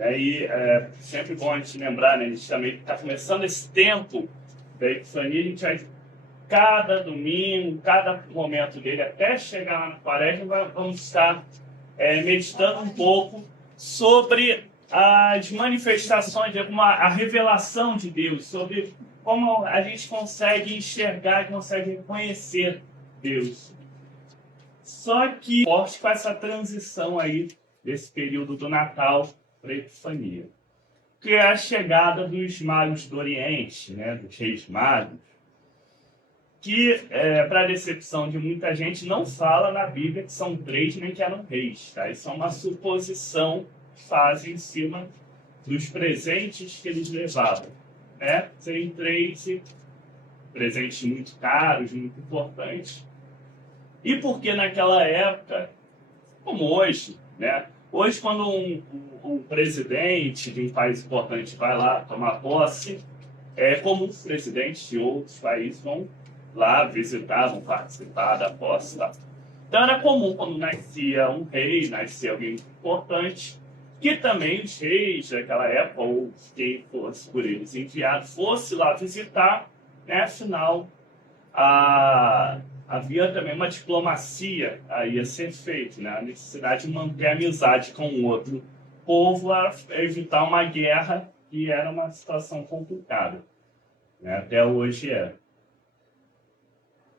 E sempre bom a gente lembrar, né? A gente também está começando esse tempo da Epifania, a gente vai, cada domingo, cada momento dele, até chegar lá no Quaresma, vamos estar meditando um pouco sobre as manifestações, a revelação de Deus, sobre como a gente consegue enxergar, consegue reconhecer Deus. Só que forte com essa transição aí desse período do Natal para a Epifania, que é a chegada dos magos do Oriente, né, dos reis magos, que, para a decepção de muita gente, não fala na Bíblia que são 3 nem que eram reis. Tá? Isso é uma suposição que fazem em cima dos presentes que eles levavam. Né? Serem 3 presentes muito caros, muito importantes. E porque naquela época, como hoje, né? Hoje, quando um presidente de um país importante vai lá tomar posse, é comum os presidentes de outros países vão lá visitar, vão participar da posse. Tá? Então era comum quando nascia um rei, nascia alguém importante, que também os reis daquela época, ou quem fosse por eles enviado, fosse lá visitar, né? Afinal, havia também uma diplomacia aí a ser feita, né? A necessidade de manter a amizade com o outro povo a evitar uma guerra, que era uma situação complicada, né? Até hoje é.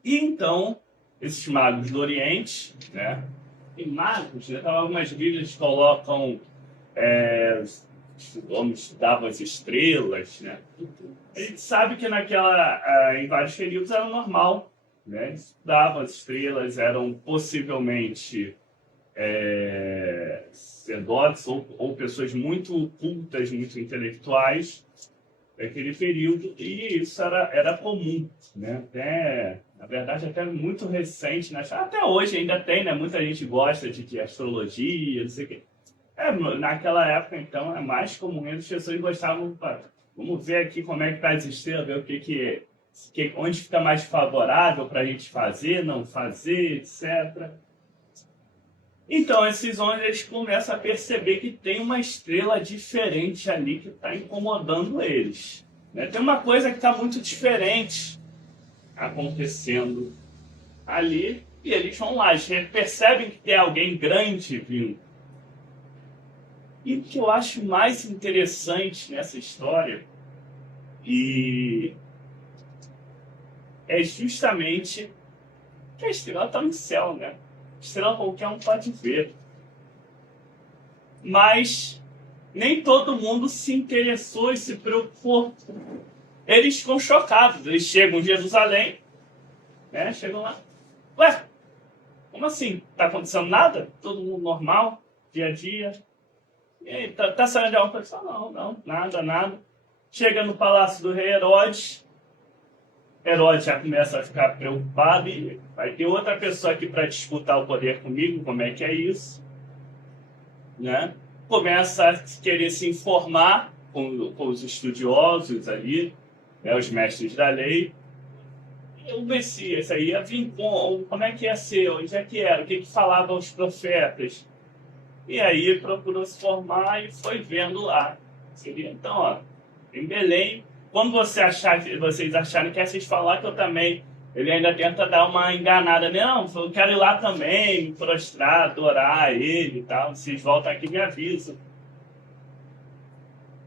E então, esses magos do Oriente, né? E magos, né? Então, algumas bíblias colocam homens estudavam as estrelas, né? A gente sabe que em vários períodos era normal, né? Estudavam as estrelas, eram possivelmente sacerdotes ou pessoas muito cultas, muito intelectuais daquele período, e isso era comum, né? Na verdade, até muito recente, né? Até hoje ainda tem, né? Muita gente gosta de astrologia, não sei o quê. Naquela época, então, é mais comum, as pessoas gostavam, vamos ver aqui como é que está as estrelas, ver onde fica mais favorável para a gente fazer, não fazer, etc. Então, esses homens eles começam a perceber que tem uma estrela diferente ali que está incomodando eles. Né? Tem uma coisa que está muito diferente acontecendo ali, e eles vão lá, eles percebem que tem alguém grande vindo. E o que eu acho mais interessante nessa história é justamente que a estrela está no céu, né? A estrela qualquer um pode ver. Mas nem todo mundo se interessou e se preocupou. Eles ficam chocados. Eles chegam em Jerusalém, né? Chegam lá. Ué, como assim? Tá acontecendo nada? Todo mundo normal, dia a dia. E aí, tá saindo de alguma coisa? Não, nada. Chega no palácio do rei Herodes. Herodes já começa a ficar preocupado e vai ter outra pessoa aqui para disputar o poder comigo, como é que é isso? Né? Começa a querer se informar com os estudiosos ali, né, os mestres da lei. E o Messias aí ia vir como é que ia ser, onde é que era, o que falavam os profetas. E aí procurou se formar e foi vendo lá. Seria então, ó, em Belém. Quando vocês acharem que é vocês falar que eu também, ele ainda tenta dar uma enganada. Não, eu quero ir lá também, me prostrar, adorar a ele e tal. Vocês voltam aqui e me avisam.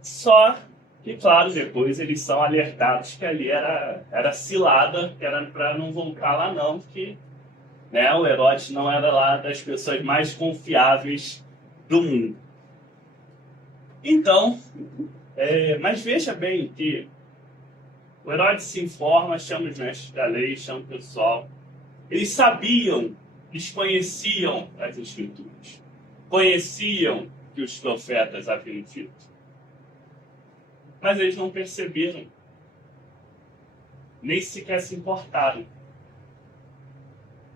Só que, claro, depois eles são alertados que ali era cilada, que era para não voltar lá não, que, né, o Herodes não era lá das pessoas mais confiáveis do mundo. Então, mas veja bem que o Herodes se informa, chama os mestres da lei, chama o pessoal. Eles sabiam, eles conheciam as escrituras, conheciam que os profetas haviam dito, mas eles não perceberam, nem sequer se importaram.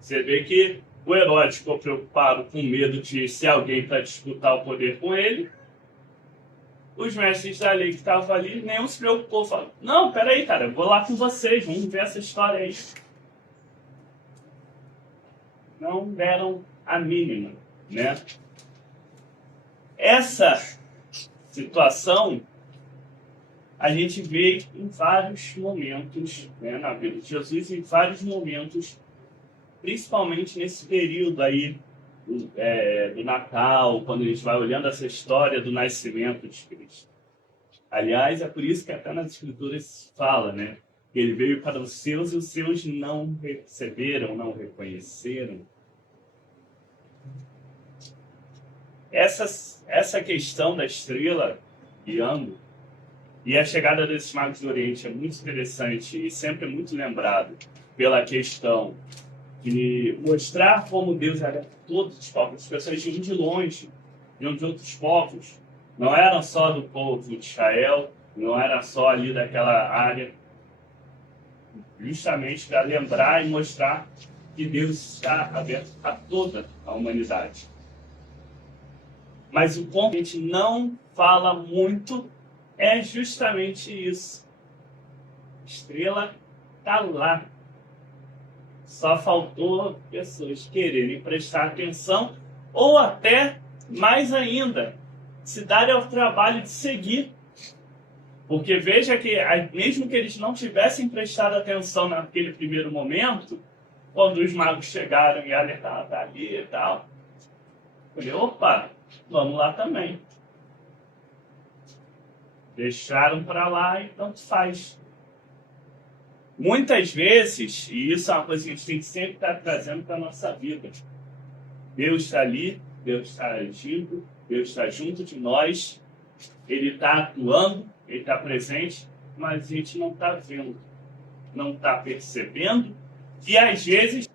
Você vê que o Herodes ficou preocupado com medo de ser alguém para disputar o poder com ele. Os mestres da lei que estavam ali, nenhum se preocupou. Falaram, não, peraí, cara, eu vou lá com vocês, vamos ver essa história aí. Não deram a mínima, né? situação, a gente vê em vários momentos, né, na vida de Jesus, em vários momentos, principalmente nesse período aí do Natal, quando a gente vai olhando essa história do nascimento de Cristo. Aliás, é por isso que até nas Escrituras fala, né? Que ele veio para os seus e os seus não receberam, não reconheceram. Essa questão da estrela guiando e a chegada desses magos do Oriente é muito interessante e sempre muito lembrado pela questão de mostrar como Deus era todos os povos. As pessoas vinham de longe, vinham de outros povos. Não eram só do povo de Israel, não era só ali daquela área. Justamente para lembrar e mostrar que Deus está aberto a toda a humanidade. Mas o ponto que a gente não fala muito é justamente isso. A estrela está lá. Só faltou pessoas quererem prestar atenção ou até, mais ainda, se darem ao trabalho de seguir. Porque veja que, mesmo que eles não tivessem prestado atenção naquele primeiro momento, quando os magos chegaram e alertaram, tá ali e tal, eu falei, opa, vamos lá também. Deixaram para lá e tanto faz. Muitas vezes, e isso é uma coisa que a gente tem que sempre estar trazendo para a nossa vida, Deus está ali, Deus está agindo, Deus está junto de nós, Ele está atuando, Ele está presente, mas a gente não está vendo, não está percebendo, e às vezes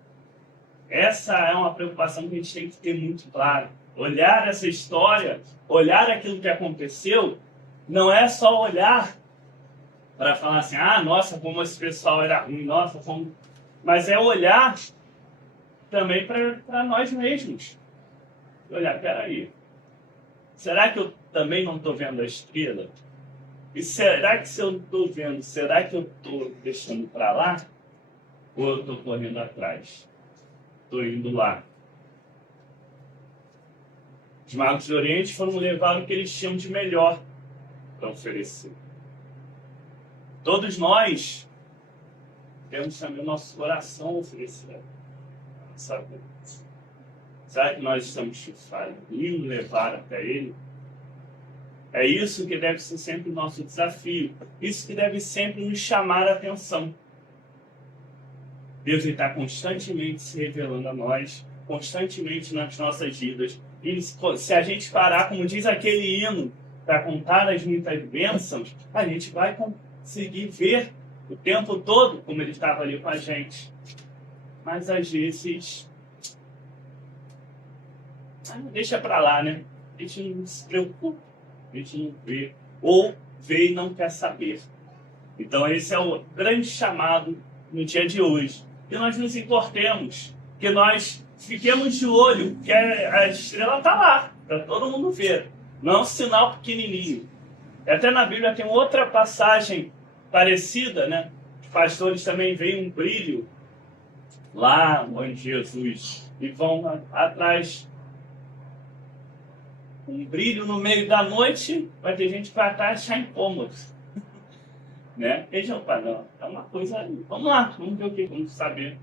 essa é uma preocupação que a gente tem que ter muito claro. Olhar essa história, olhar aquilo que aconteceu, não é só olhar para falar assim, ah, nossa, como esse pessoal era ruim, nossa, como... Mas é olhar também para nós mesmos. Olhar, peraí, será que eu também não estou vendo a estrela? E será que se eu não estou vendo, será que eu estou deixando para lá? Ou eu estou correndo atrás? Estou indo lá. Os magos do Oriente foram levar o que eles tinham de melhor para oferecer. Todos nós temos também o nosso coração a oferecer. Sabe? Será que nós estamos indo levar até Ele? É isso que deve ser sempre o nosso desafio. Isso que deve sempre nos chamar a atenção. Deus está constantemente se revelando a nós, constantemente nas nossas vidas. E se a gente parar, como diz aquele hino, para contar as muitas bênçãos, a gente vai conseguir ver o tempo todo como Ele estava ali com a gente. Mas às vezes, deixa para lá, né? A gente não se preocupa, a gente não vê, ou vê e não quer saber. Então esse é o grande chamado no dia de hoje. Que nós nos importemos, que nós fiquemos de olho, que a estrela está lá, para todo mundo ver. Não é um sinal pequenininho. Até na Bíblia tem outra passagem parecida, né? Os pastores também veem um brilho lá onde Jesus, e vão atrás. Um brilho no meio da noite, vai ter gente que vai atrás achar incômodo. Né? Vejam, não, é uma coisa ali. Vamos lá, vamos ver o que, vamos saber.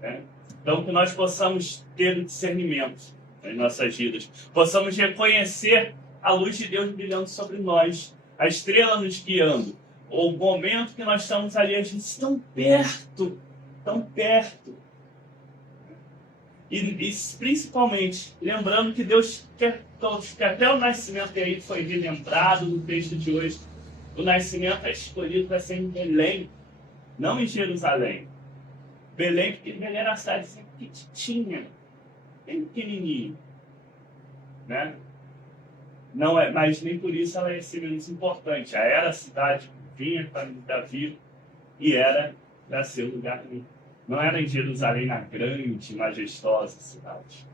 Né? Então, que nós possamos ter o discernimento nas nossas vidas, possamos reconhecer a luz de Deus brilhando sobre nós, a estrela nos guiando, o momento que nós estamos ali, a gente tão perto, tão perto. E principalmente, lembrando que Deus quer todos, que até o nascimento aí foi relembrado no texto de hoje. O nascimento é escolhido para ser em Belém, não em Jerusalém. Belém, porque Belém era a cidade pequenininha, bem pequenininha. Né? Não é, mas nem por isso ela ia ser menos importante. Já era a cidade que vinha para Davi e era para ser o lugar dele. Não era em Jerusalém, na grande, majestosa cidade.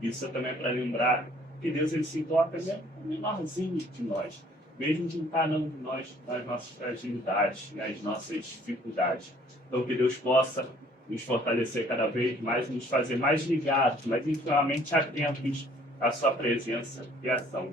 Isso também é para lembrar que Deus ele se importa mesmo com o menorzinho de nós, mesmo de cada um de nós, nas nossas fragilidades, nas nossas dificuldades. Então, que Deus possa nos fortalecer cada vez mais, nos fazer mais ligados, mais intimamente atentos à sua presença e ação.